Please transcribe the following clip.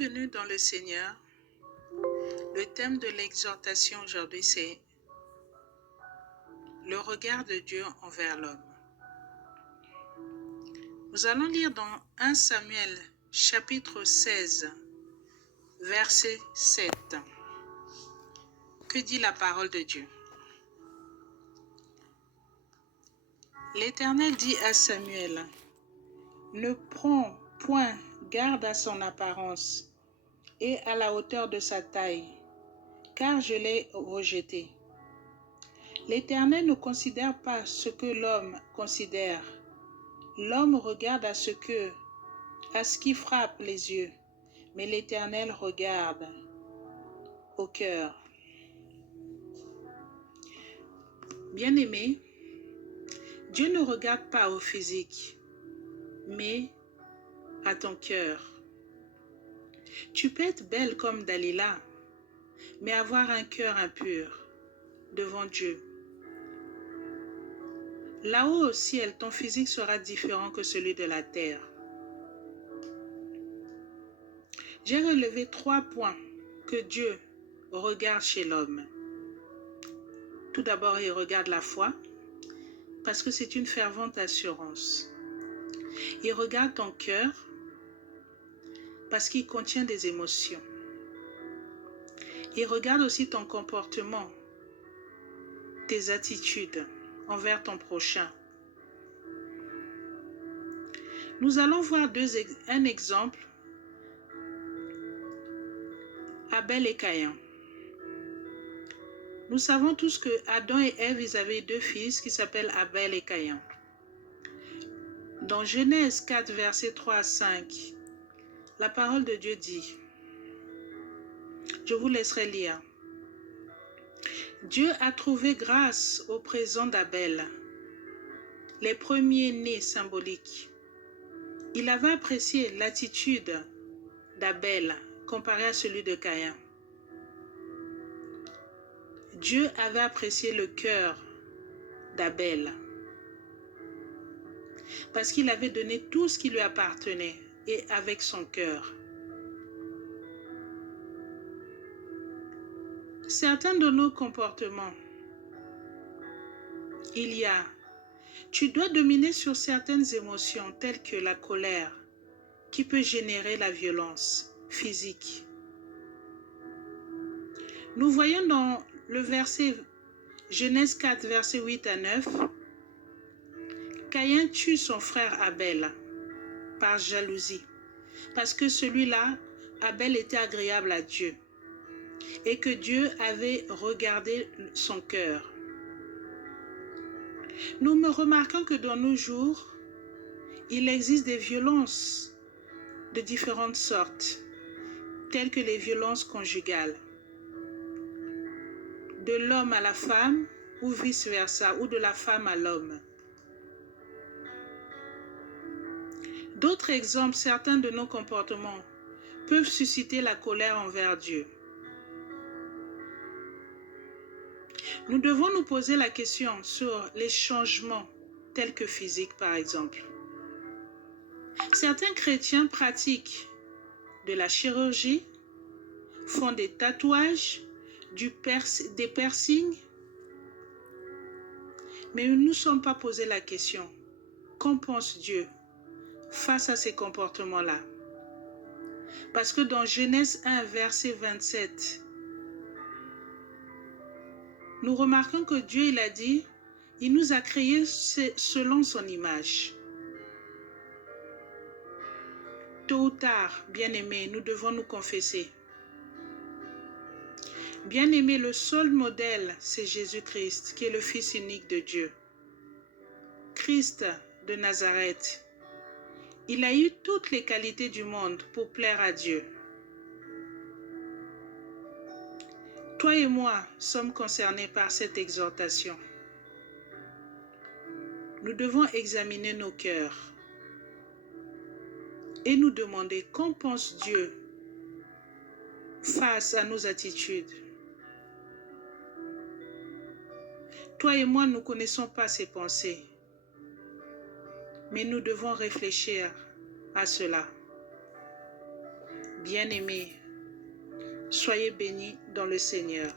Bienvenue dans le Seigneur. Le thème de l'exhortation aujourd'hui, c'est le regard de Dieu envers l'homme. Nous allons lire dans 1 Samuel chapitre 16, verset 7. Que dit la parole de Dieu? L'Éternel dit à Samuel, « Ne prends point garde à son apparence et à la hauteur de sa taille, car je l'ai rejeté. L'Éternel ne considère pas ce que l'homme considère. L'homme regarde à ce qui frappe les yeux, mais l'Éternel regarde au cœur. » Bien-aimé, Dieu ne regarde pas au physique, mais à ton cœur. Tu peux être belle comme Dalila, mais avoir un cœur impur devant Dieu. Là-haut au ciel, ton physique sera différent que celui de la terre. J'ai relevé 3 points que Dieu regarde chez l'homme. Tout d'abord, il regarde la foi, parce que c'est une fervente assurance. Il regarde ton cœur, parce qu'il contient des émotions. Il regarde aussi ton comportement, tes attitudes envers ton prochain. Nous allons voir un exemple, Abel et Caïn. Nous savons tous que Adam et Ève, ils avaient 2 fils qui s'appellent Abel et Caïn. Dans Genèse 4, versets 3 à 5, la parole de Dieu dit, je vous laisserai lire. Dieu a trouvé grâce au présent d'Abel, les premiers-nés symboliques. Il avait apprécié l'attitude d'Abel comparée à celui de Caïn. Dieu avait apprécié le cœur d'Abel parce qu'il avait donné tout ce qui lui appartenait et avec son cœur. Certains de nos comportements, tu dois dominer sur certaines émotions telles que la colère qui peut générer la violence physique. Nous voyons dans le verset Genèse 4, verset 8 à 9, Caïn tue son frère Abel par jalousie, parce que celui-là, Abel, était agréable à Dieu et que Dieu avait regardé son cœur. Nous me remarquons que dans nos jours, il existe des violences de différentes sortes, telles que les violences conjugales, de l'homme à la femme ou vice-versa, ou de la femme à l'homme. D'autres exemples, certains de nos comportements peuvent susciter la colère envers Dieu. Nous devons nous poser la question sur les changements tels que physiques par exemple. Certains chrétiens pratiquent de la chirurgie, font des tatouages, des piercings, mais nous ne nous sommes pas posé la question, qu'en pense Dieu face à ces comportements-là? Parce que dans Genèse 1, verset 27, nous remarquons que Dieu, il a dit, il nous a créés selon son image. Tôt ou tard, bien-aimés, nous devons nous confesser. Bien-aimé, le seul modèle, c'est Jésus-Christ, qui est le Fils unique de Dieu. Christ de Nazareth. Il a eu toutes les qualités du monde pour plaire à Dieu. Toi et moi sommes concernés par cette exhortation. Nous devons examiner nos cœurs et nous demander qu'en pense Dieu face à nos attitudes. Toi et moi, nous ne connaissons pas ses pensées, mais nous devons réfléchir à cela. Bien-aimés, soyez bénis dans le Seigneur.